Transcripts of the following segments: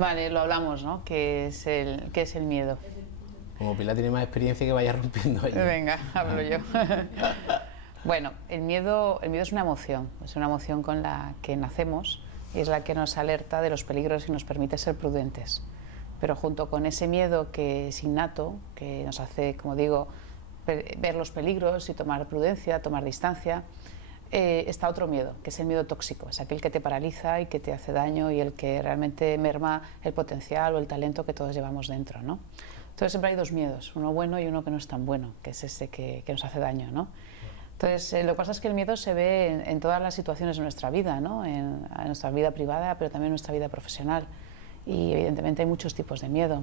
Vale, lo hablamos, ¿no? ¿Qué es el miedo? Como Pilar tiene más experiencia, que vaya rompiendo ahí. Venga, hablo yo. Bueno, el miedo es una emoción con la que nacemos y es la que nos alerta de los peligros y nos permite ser prudentes. Pero junto con ese miedo que es innato, que nos hace, como digo, ver los peligros y tomar prudencia, tomar distancia, está otro miedo, que es el miedo tóxico, es aquel que te paraliza y que te hace daño y el que realmente merma el potencial o el talento que todos llevamos dentro, ¿no? Entonces siempre hay dos miedos, uno bueno y uno que no es tan bueno, que es ese que nos hace daño, ¿no? Entonces lo que pasa es que el miedo se ve en todas las situaciones de nuestra vida, ¿no? En nuestra vida privada, pero también en nuestra vida profesional. Y evidentemente hay muchos tipos de miedo.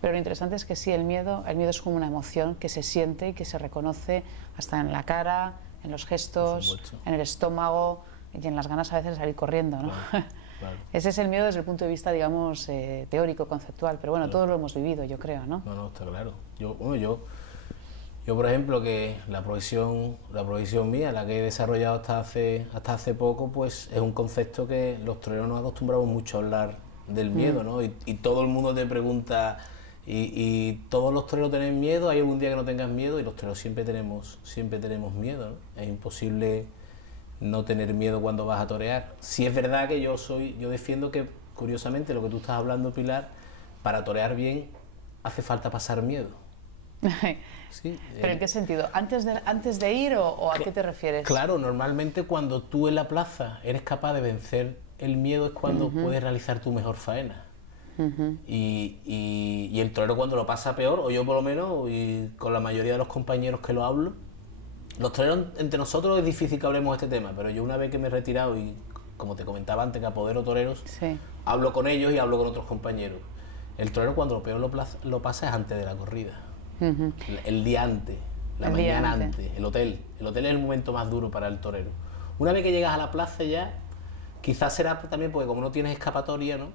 Pero lo interesante es que sí, el miedo es como una emoción que se siente y que se reconoce hasta en la cara, en los gestos, en el estómago y en las ganas a veces de salir corriendo, ¿no? Claro, claro. Ese es el miedo desde el punto de vista, digamos, teórico, conceptual, pero bueno, Claro. todos lo hemos vivido, yo creo, ¿no? No, está claro. Yo, por ejemplo, que la profesión mía, la que he desarrollado hasta hace poco, pues es un concepto que los toreros nos acostumbramos mucho a hablar del miedo, ¿no? Y todo el mundo te pregunta, y todos los toreros tienen miedo, hay algún día que no tengas miedo, y los toreros siempre tenemos miedo, ¿no? Es imposible no tener miedo cuando vas a torear. Sí es verdad que yo defiendo que, curiosamente, lo que tú estás hablando, Pilar, para torear bien hace falta pasar miedo. Sí, ¿Pero en qué sentido? ¿Antes de ir o a qué te refieres? Claro, normalmente cuando tú en la plaza eres capaz de vencer el miedo es cuando puedes realizar tu mejor faena. Y el torero cuando lo pasa peor, o yo por lo menos, y con la mayoría de los compañeros que lo hablo, los toreros entre nosotros es difícil que hablemos de este tema, pero yo una vez que me he retirado y, como te comentaba antes, que apodero toreros, sí, hablo con ellos y hablo con otros compañeros. El torero cuando lo peor lo pasa es antes de la corrida. El día antes, la mañana antes, el hotel. El hotel es el momento más duro para el torero. Una vez que llegas a la plaza ya, quizás será también porque como no tienes escapatoria, ¿no?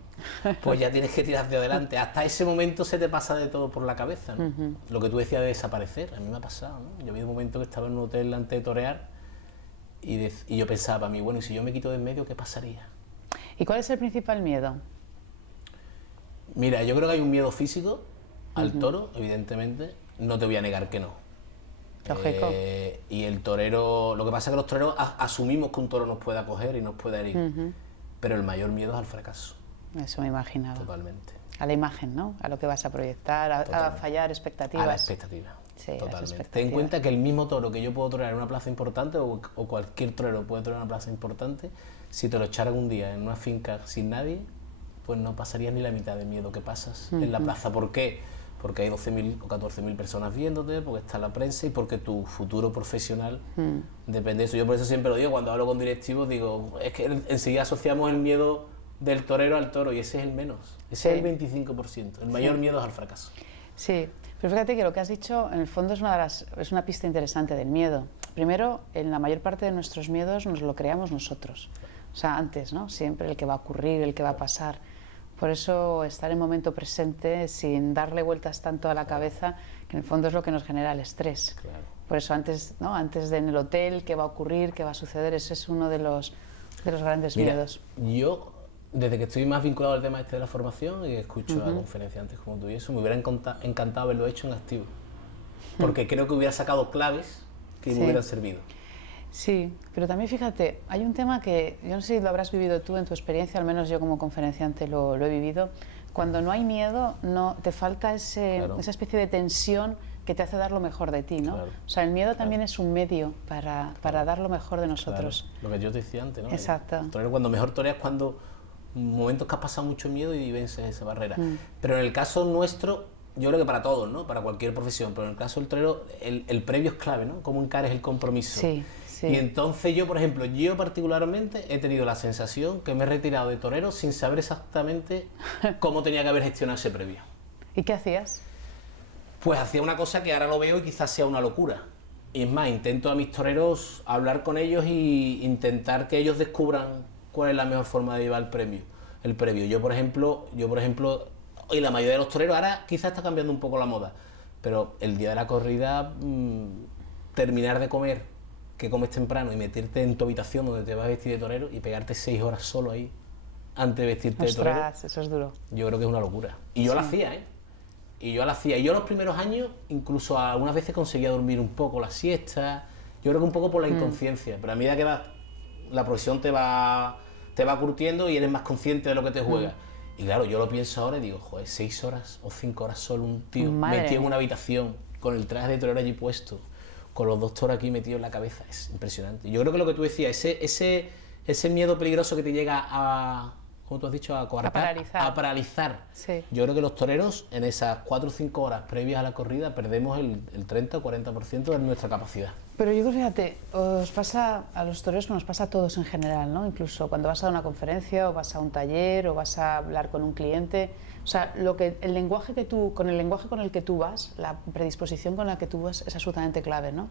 Pues ya tienes que tirar hacia adelante. Hasta ese momento se te pasa de todo por la cabeza, ¿no? Lo que tú decías de desaparecer, a mí me ha pasado, ¿no? Yo había un momento que estaba en un hotel antes de torear y yo pensaba para mí, bueno, y si yo me quito de en medio, ¿qué pasaría? ¿Y cuál es el principal miedo? Mira, yo creo que hay un miedo físico al toro, evidentemente, no te voy a negar que no. Lógico. Y el torero, lo que pasa es que los toreros asumimos que un toro nos pueda coger y nos pueda herir, pero el mayor miedo es al fracaso. Eso me imaginaba. Totalmente. A la imagen, ¿no? A lo que vas a proyectar, a fallar expectativas. A la expectativa. Sí, totalmente. Ten en cuenta que el mismo toro que yo puedo torear en una plaza importante, o cualquier torero puede torear en una plaza importante, si te lo echaran un día en una finca sin nadie, pues no pasarías ni la mitad de miedo que pasas en la plaza. ¿Por qué? Porque hay 12.000 o 14.000 personas viéndote, porque está la prensa y porque tu futuro profesional depende de eso. Yo por eso siempre lo digo, cuando hablo con directivos, digo, es que enseguida asociamos el miedo del torero al toro y ese es el menos, ese es el 25%. El mayor miedo es al fracaso. Sí, pero fíjate que lo que has dicho en el fondo es una pista interesante del miedo. Primero, en la mayor parte de nuestros miedos nos lo creamos nosotros, o sea, antes, ¿no? Siempre el que va a ocurrir, el que va a pasar. Por eso estar en el momento presente sin darle vueltas tanto a la cabeza, que en el fondo es lo que nos genera el estrés. Claro. Por eso antes, ¿no? Antes de en el hotel, qué va a ocurrir, qué va a suceder, ese es uno de los grandes miedos. Yo, desde que estoy más vinculado al tema este de la formación y escucho a conferenciantes como tú y eso, me hubiera encantado haberlo hecho en activo, porque creo que hubiera sacado claves que me hubieran servido. Sí, pero también fíjate, hay un tema que yo no sé si lo habrás vivido tú en tu experiencia, al menos yo como conferenciante lo he vivido. Cuando no hay miedo, no te falta esa especie de tensión que te hace dar lo mejor de ti, ¿no? Claro. O sea, el miedo también es un medio para dar lo mejor de nosotros. Claro. Lo que yo te decía antes, ¿no? Exacto. Cuando mejor toreas, cuando momentos que has pasado mucho miedo y vences esa barrera. Pero en el caso nuestro, yo creo que para todos, ¿no? Para cualquier profesión, pero en el caso del torero, el previo es clave, ¿no? Cómo encares el compromiso. Sí, sí. Y entonces yo, por ejemplo, yo particularmente he tenido la sensación que me he retirado de torero sin saber exactamente cómo tenía que haber gestionado ese previo. ¿Y qué hacías? Pues hacía una cosa que ahora lo veo y quizás sea una locura. Y es más, intento a mis toreros hablar con ellos y intentar que ellos descubran cuál es la mejor forma de llevar el previo. Yo por ejemplo, y la mayoría de los toreros, ahora quizás está cambiando un poco la moda, pero el día de la corrida, terminar de comer, que comes temprano, y meterte en tu habitación donde te vas a vestir de torero y pegarte 6 horas solo ahí, antes de vestirte de torero, Ostras, eso es duro. yo creo que es una locura. Y yo lo hacía, ¿eh? Y yo lo hacía. Y yo los primeros años, incluso algunas veces conseguía dormir un poco la siesta. Yo creo que un poco por la inconsciencia. Pero a medida que la profesión te va curtiendo y eres más consciente de lo que te juega. Y claro, yo lo pienso ahora y digo, joder, 6 horas o 5 horas solo un tío metido en una habitación, con el traje de torero allí puesto, con los doctores aquí metidos en la cabeza. Es impresionante. Yo creo que lo que tú decías, ese miedo peligroso que te llega a, como tú has dicho, a coartar, a paralizar. Sí. Yo creo que los toreros en esas 4 o 5 horas previas a la corrida perdemos el 30 o 40% de nuestra capacidad. Pero yo creo, fíjate, os pasa a los toreros, nos pasa a todos en general, ¿no? Incluso cuando vas a una conferencia o vas a un taller o vas a hablar con un cliente, o sea, el lenguaje con el lenguaje con el que tú vas, la predisposición con la que tú vas es absolutamente clave, ¿no?